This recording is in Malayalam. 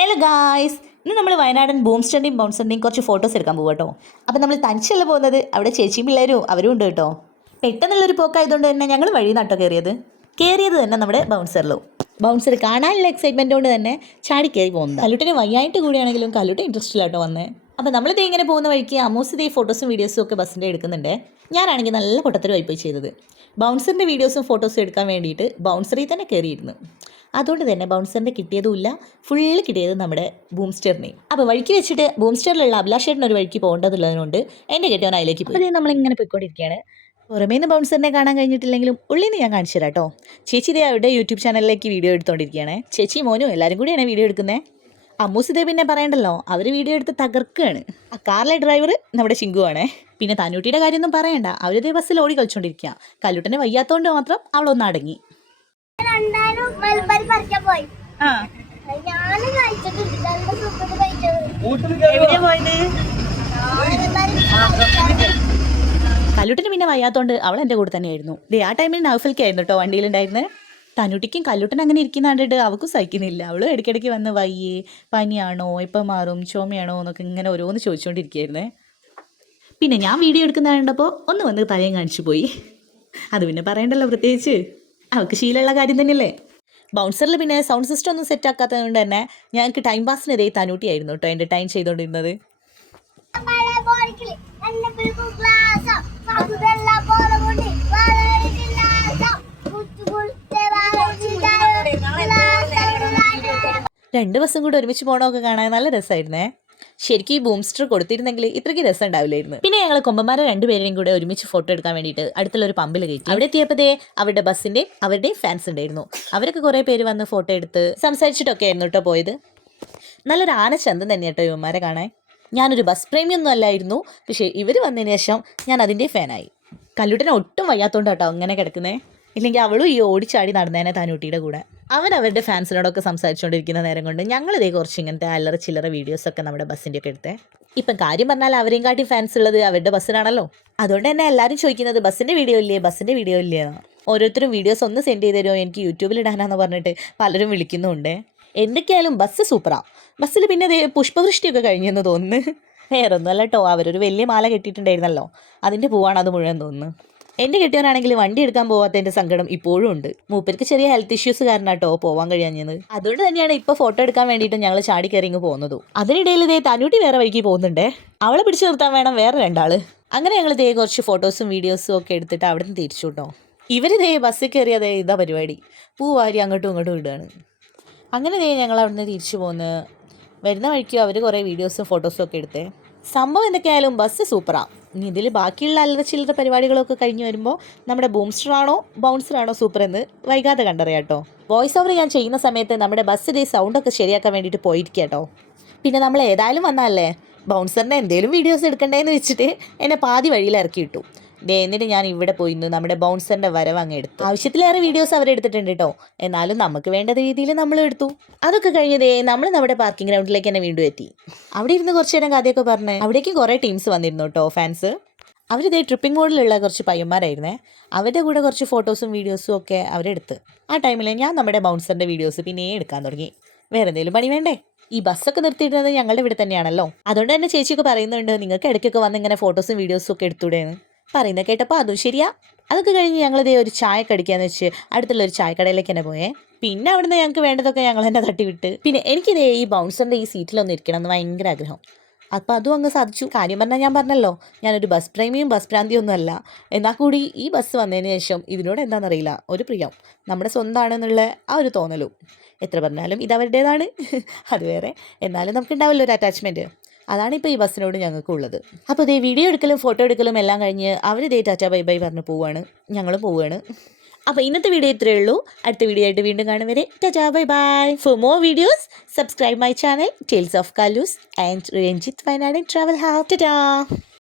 ഹലോ ഗായ്സ്, ഇന്ന് നമ്മൾ വയനാടൻ ബൂംസ്റ്ററിൻ്റെയും ബൗൺസറിൻ്റെയും കുറച്ച് ഫോട്ടോസ് എടുക്കാൻ പോകും കേട്ടോ. അപ്പോൾ നമ്മൾ തനിച്ചല്ല പോകുന്നത്, അവിടെ ചേച്ചിയും പിള്ളേരും അവരും ഉണ്ട് കേട്ടോ. പെട്ടെന്നുള്ളൊരു പോക്കായതുകൊണ്ട് തന്നെ ഞങ്ങൾ വഴി നട്ടോ കയറിയത് തന്നെ നമ്മുടെ ബൗൺസർ കാണാനുള്ള എക്സൈറ്റ്മെൻറ്റ് കൊണ്ട് തന്നെ ചാടി കയറി പോകുന്നത്. കല്ലുട്ടിന് വയ്യായിട്ട് കൂടിയാണെങ്കിലും കല്ലുട്ടി ഇൻട്രസ്റ്റിലാട്ടോ വന്നേ. അപ്പോൾ നമ്മളിത് ഇങ്ങനെ പോകുന്ന വഴിക്ക് അമ്മൂസിൻ്റെ ഫോട്ടോസും വീഡിയോസും ഒക്കെ ബസ്സിൻ്റെ എടുക്കുന്നുണ്ട്. ഞാനാണെങ്കിൽ നല്ല പൊട്ടത്തരമായി പോയി ചെയ്തത്. ബൗൺസറിൻ്റെ വീഡിയോസും ഫോട്ടോസും എടുക്കാൻ വേണ്ടിയിട്ട് ബൗൺസറിൽ തന്നെ കയറിയിരുന്നു. അതുകൊണ്ട് തന്നെ ബൗൺസറിൻ്റെ കിട്ടിയതുമില്ല, ഫുള്ള് കിട്ടിയത് നമ്മുടെ ബൂംസ്റ്ററിനെ. അപ്പോൾ വഴിക്ക് വെച്ചിട്ട് ബൂംസ്റ്ററിലുള്ള അഭിലാഷേട്ടൻ ഒരു വഴിക്ക് പോകേണ്ടതുള്ളതുകൊണ്ട് എൻ്റെ കെട്ടിയവൻ അതിലേക്ക് പോയി. അപ്പോൾ നമ്മളിങ്ങനെ പോയിക്കൊണ്ടിരിക്കുകയാണ്. പുറമേ നിന്ന് ബൗൺസറിനെ കാണാൻ കഴിഞ്ഞിട്ടില്ലെങ്കിലും ഉള്ളിൽ നിന്ന് ഞാൻ കാണിച്ചു തരാം കേട്ടോ. ചേച്ചി ഇതേ അവരുടെ യൂട്യൂബ് ചാനലിലേക്ക് വീഡിയോ എടുത്തുകൊണ്ടിരിക്കുകയാണ്. ചേച്ചി മോനും എല്ലാവരും കൂടിയാണ് വീഡിയോ എടുക്കുന്നത്. അമ്മൂസിതേ പിന്നെ പറയണ്ടല്ലോ, അവർ വീഡിയോ എടുത്ത് തകർക്കുകയാണ്. ആ കാറിലെ ഡ്രൈവർ നമ്മുടെ ചിങ്കുവാണേ. പിന്നെ തന്നൂട്ടിയുടെ കാര്യമൊന്നും പറയണ്ട, അവരിതേ ബസ്സിൽ ഓടി കളിച്ചുകൊണ്ടിരിക്കുക. കല്ലുട്ടനെ വയ്യാത്തതുകൊണ്ട് മാത്രം അവളൊന്ന് അടങ്ങി. കല്ലുട്ടിന് പിന്നെ വയ്യാത്തോണ്ട് അവൾ എൻ്റെ കൂടെ തന്നെയായിരുന്നു. ആ ടൈമിൽ നൗഫൽക്കായിരുന്നു കേട്ടോ വണ്ടിയിലുണ്ടായിരുന്നത്. തന്നുട്ടിക്കും കല്ലുട്ടൻ അങ്ങനെ ഇരിക്കുന്ന കണ്ടിട്ട് അവൾക്കും സഹിക്കുന്നില്ല. അവൾ ഇടയ്ക്കിടയ്ക്ക് വന്ന് വയ്യേ, പനിയാണോ, ഇപ്പം മാറും, ചുമയാണോ എന്നൊക്കെ ഇങ്ങനെ ഓരോന്ന് ചോദിച്ചുകൊണ്ടിരിക്കുകയായിരുന്നേ. പിന്നെ ഞാൻ വീഡിയോ എടുക്കുന്ന കണ്ടപ്പോൾ ഒന്ന് വന്ന് തലയും കാണിച്ചു പോയി. അത് പിന്നെ പറയണ്ടല്ലോ, പ്രത്യേകിച്ച് അവൾക്ക് ശീലമുള്ള കാര്യം തന്നെയല്ലേ. ബൗൺസറിൽ പിന്നെ സൗണ്ട് സിസ്റ്റം ഒന്നും സെറ്റ് ആക്കാത്തത് കൊണ്ട് തന്നെ ഞങ്ങൾക്ക് ടൈം പാസിന് ഇതേ തന്നൂട്ടിയായിരുന്നു കേട്ടോ എൻ്റർടൈൻ ചെയ്തുകൊണ്ടിരുന്നത്. രണ്ട് ബസ്സും കൂടെ ഒരുമിച്ച് പോകണമൊക്കെ കാണാൻ നല്ല രസമായിരുന്നേ. ശരിക്കും ഈ ബൂംസ്റ്റർ കൊടുത്തിരുന്നെങ്കിൽ ഇത്രയ്ക്ക് രസം ഉണ്ടാവില്ലായിരുന്നു. പിന്നെ ഞങ്ങൾ കൊമ്പന്മാരെ രണ്ടുപേരെയും കൂടെ ഒരുമിച്ച് ഫോട്ടോ എടുക്കാൻ വേണ്ടിയിട്ട് അടുത്തുള്ളൊരു പമ്പിൽ കയറ്റി. അവിടെ എത്തിയപ്പോഴേ അവരുടെ ബസ്സിൻ്റെ അവരുടെയും ഫാൻസ് ഉണ്ടായിരുന്നു. അവരൊക്കെ കുറേ പേര് വന്ന് ഫോട്ടോ എടുത്ത് സംസാരിച്ചിട്ടൊക്കെ ആയിരുന്നു കേട്ടോ പോയത്. നല്ലൊരു ആനച്ചന്തം തന്നെ കേട്ടോ ഇവന്മാരെ കാണാൻ. ഞാനൊരു ബസ് പ്രേമിയൊന്നും അല്ലായിരുന്നു, പക്ഷേ ഇവർ വന്നതിന് ശേഷം ഞാൻ അതിൻ്റെ ഫാനായി. കല്ലുട്ടിനെ ഒട്ടും വയ്യാത്തോണ്ട് കേട്ടോ അങ്ങനെ കിടക്കുന്നേ. ഇല്ലെങ്കിൽ അവളും ഈ ഓടിച്ചാടി നടന്നേനെ തന്നൂട്ടിയുടെ കൂടെ. അവരുടെ ഫാൻസിനോടൊക്കെ സംസാരിച്ചുകൊണ്ടിരിക്കുന്ന നേരം കൊണ്ട് ഞങ്ങളിതേ കുറച്ച് ഇങ്ങനത്തെ അല്ലറ ചില്ലറ വീഡിയോസൊക്കെ നമ്മുടെ ബസ്സിൻ്റെയൊക്കെ എടുത്തേ. ഇപ്പം കാര്യം പറഞ്ഞാൽ അവരെയും കാട്ടി ഫാൻസ് ഉള്ളത് അവരുടെ ബസ്സിനാണല്ലോ. അതുകൊണ്ട് തന്നെ എല്ലാവരും ചോദിക്കുന്നത് ബസ്സിൻ്റെ വീഡിയോ ഇല്ലേ. ഓരോരുത്തരും വീഡിയോസ് ഒന്ന് സെൻഡ് ചെയ്ത് തരുമോ, എനിക്ക് യൂട്യൂബിൽ ഇടാനാന്ന് പറഞ്ഞിട്ട് പലരും വിളിക്കുന്നുണ്ട്. എന്തൊക്കെയായാലും ബസ് സൂപ്പറാണ്. ബസ്സിൽ പിന്നെ പുഷ്പവൃഷ്ടിയൊക്കെ കഴിഞ്ഞെന്ന് തോന്നുന്നു. വേറൊന്നുമല്ല കേട്ടോ, അവരൊരു വലിയ മാല കെട്ടിയിട്ടുണ്ടായിരുന്നല്ലോ, അതിൻ്റെ പൂവാണ് അത് മുഴുവൻ തോന്നുന്നു. എൻ്റെ കെട്ടിയവനാണെങ്കിൽ വണ്ടി എടുക്കാൻ പോകാത്തതിൻ്റെ സങ്കടം ഇപ്പോഴും ഉണ്ട്. മൂപ്പർക്ക് ചെറിയ ഹെൽത്ത് ഇഷ്യൂസ് കാരണമാട്ടോ പോകാൻ കഴിയാഞ്ഞത്. അതുകൊണ്ട് തന്നെയാണ് ഇപ്പോൾ ഫോട്ടോ എടുക്കാൻ വേണ്ടിയിട്ട് ഞങ്ങൾ ചാടി കയറിങ്ങ് പോകുന്നതും. അതിനിടയിൽ ഇതേ തന്നൂട്ടി വേറെ വഴിക്ക് പോകുന്നുണ്ടേ. അവളെ പിടിച്ചു നിർത്താൻ വേണം വേറെ രണ്ടാൾ. അങ്ങനെ ഞങ്ങൾ ഇതേ കുറച്ച് ഫോട്ടോസും വീഡിയോസും ഒക്കെ എടുത്തിട്ട് അവിടെ നിന്ന് തിരിച്ചു കേട്ടോ. ഇവരിതേ ബസ്സിൽ കയറിയതേ ഇതാ പരിപാടി, പൂവാരി അങ്ങോട്ടും ഇങ്ങോട്ടും ഇടുകയാണ്. അങ്ങനെ ഞങ്ങൾ അവിടെ നിന്ന് തിരിച്ചു പോന്ന് വരുന്ന വഴിക്കും അവർ കുറേ വീഡിയോസും ഫോട്ടോസും ഒക്കെ എടുത്തേ. സംഭവം എന്തൊക്കെയായാലും ബസ് സൂപ്പറാണ്. ഇനി ഇതിൽ ബാക്കിയുള്ള അല്ലറ ചില്ലറ പരിപാടികളൊക്കെ കഴിഞ്ഞ് വരുമ്പോൾ നമ്മുടെ ബൂംസ്റ്ററാണോ ബൗൺസറാണോ സൂപ്പർ എന്ന് വൈകാതെ കണ്ടറിയാം കേട്ടോ. വോയിസ് ഓവർ ഞാൻ ചെയ്യുന്ന സമയത്ത് നമ്മുടെ ബസ്സിൻ്റെ സൗണ്ടൊക്കെ ശരിയാക്കാൻ വേണ്ടിയിട്ട് പോയിരിക്കുക കേട്ടോ. പിന്നെ നമ്മൾ ഏതായാലും വന്നതല്ലേ, ബൗൺസറിൻ്റെ എന്തെങ്കിലും വീഡിയോസ് എടുക്കണ്ടേന്ന് വെച്ചിട്ട് എന്നെ പാതി വഴിയിൽ ഇറക്കി ഇട്ടു. എന്നിട്ട് ഞാൻ ഇവിടെ പോയിന്ന് നമ്മുടെ ബൗൺസറിൻ്റെ വരവ് അങ്ങ് എടുത്തു. ആവശ്യത്തിലേറെ വീഡിയോസ് അവരെടുത്തിട്ടുണ്ട് കേട്ടോ, എന്നാലും നമുക്ക് വേണ്ട രീതിയിൽ നമ്മൾ എടുത്തു. അതൊക്കെ കഴിഞ്ഞതേ നമ്മൾ നമ്മുടെ പാർക്കിംഗ് ഗ്രൗണ്ടിലേക്ക് തന്നെ വീണ്ടും എത്തി. അവിടെ ഇരുന്ന് കുറച്ച് നേരം കഥയൊക്കെ പറഞ്ഞ് അവിടേക്കും കുറേ ടീംസ് വന്നിരുന്നു കേട്ടോ, ഫാൻസ്. അവരിതേ ട്രിപ്പിംഗ് മോഡിലുള്ള കുറച്ച് പയ്യന്മാരായിരുന്നേ. അവരുടെ കൂടെ കുറച്ച് ഫോട്ടോസും വീഡിയോസും ഒക്കെ അവരെടുത്ത്. ആ ടൈമിൽ ഞാൻ നമ്മുടെ ബൗൺസറിൻ്റെ വീഡിയോസ് പിന്നെയും എടുക്കാൻ തുടങ്ങി. വേറെ എന്തെങ്കിലും പണി വേണ്ടേ? ഈ ബസ്സൊക്കെ നിർത്തിയിടുന്നത് ഞങ്ങളുടെ ഇവിടെ തന്നെയാണല്ലോ. അതുകൊണ്ട് തന്നെ ചേച്ചിയൊക്കെ പറയുന്നുണ്ട് നിങ്ങൾക്ക് ഇടയ്ക്കൊക്കെ വന്ന് ഇങ്ങനെ ഫോട്ടോസും വീഡിയോസും ഒക്കെ എടുത്തൂടെയെന്ന്. പറയുന്നത് കേട്ടപ്പോൾ അതും ശരിയാ. അതൊക്കെ കഴിഞ്ഞ് ഞങ്ങളിതേ ഒരു ചായ കടിക്കാന്ന് വെച്ച് അടുത്തുള്ളൊരു ചായക്കടയിലേക്ക് തന്നെ പോയേ. പിന്നെ അവിടുന്ന് ഞങ്ങൾക്ക് വേണ്ടതൊക്കെ ഞങ്ങൾ തന്നെ തട്ടിവിട്ട്. പിന്നെ എനിക്കിതേ ഈ ബൗൺസറിൻ്റെ ഈ സീറ്റിലൊന്നും ഇരിക്കണം എന്ന് ഭയങ്കര ആഗ്രഹം. അപ്പോൾ അതും അങ്ങ് സാധിച്ചു. കാര്യം പറഞ്ഞാൽ ഞാൻ പറഞ്ഞല്ലോ, ഞാനൊരു ബസ് പ്രേമിയും ബസ് ഭ്രാന്തിയൊന്നും അല്ല. എന്നാൽ കൂടി ഈ ബസ് വന്നതിന് ശേഷം ഇതിനോട് എന്താണെന്നറിയില്ല, ഒരു പ്രിയം, നമ്മുടെ സ്വന്തമാണെന്നുള്ള ആ ഒരു തോന്നലും. എത്ര പറഞ്ഞാലും ഇത് അവരുടേതാണ്, അത് വേറെ. എന്നാലും നമുക്കുണ്ടാവില്ല ഒരു അറ്റാച്ച്മെൻറ്റ്. അതാണിപ്പോൾ ഈ ബസ്സിനോട് ഞങ്ങൾക്കുള്ളത്. അപ്പോൾ ഇതേ വീഡിയോ എടുക്കലും ഫോട്ടോ എടുക്കലും എല്ലാം കഴിഞ്ഞ് അവരിതേ ടാറ്റ ബൈ ബൈ പറഞ്ഞ് പോവുകയാണ്, ഞങ്ങളും പോവുകയാണ്. അപ്പോൾ ഇന്നത്തെ വീഡിയോ ഇത്രയേ ഉള്ളൂ. അടുത്ത വീഡിയോ ആയിട്ട് വീണ്ടും കാണും വരെ Tata bye bye. For more videos subscribe my channel tales of കല്ലൂസ് and Ranjith വയനാടൻ ട്രാവൽ ഹബ്. ടാറ്റാ.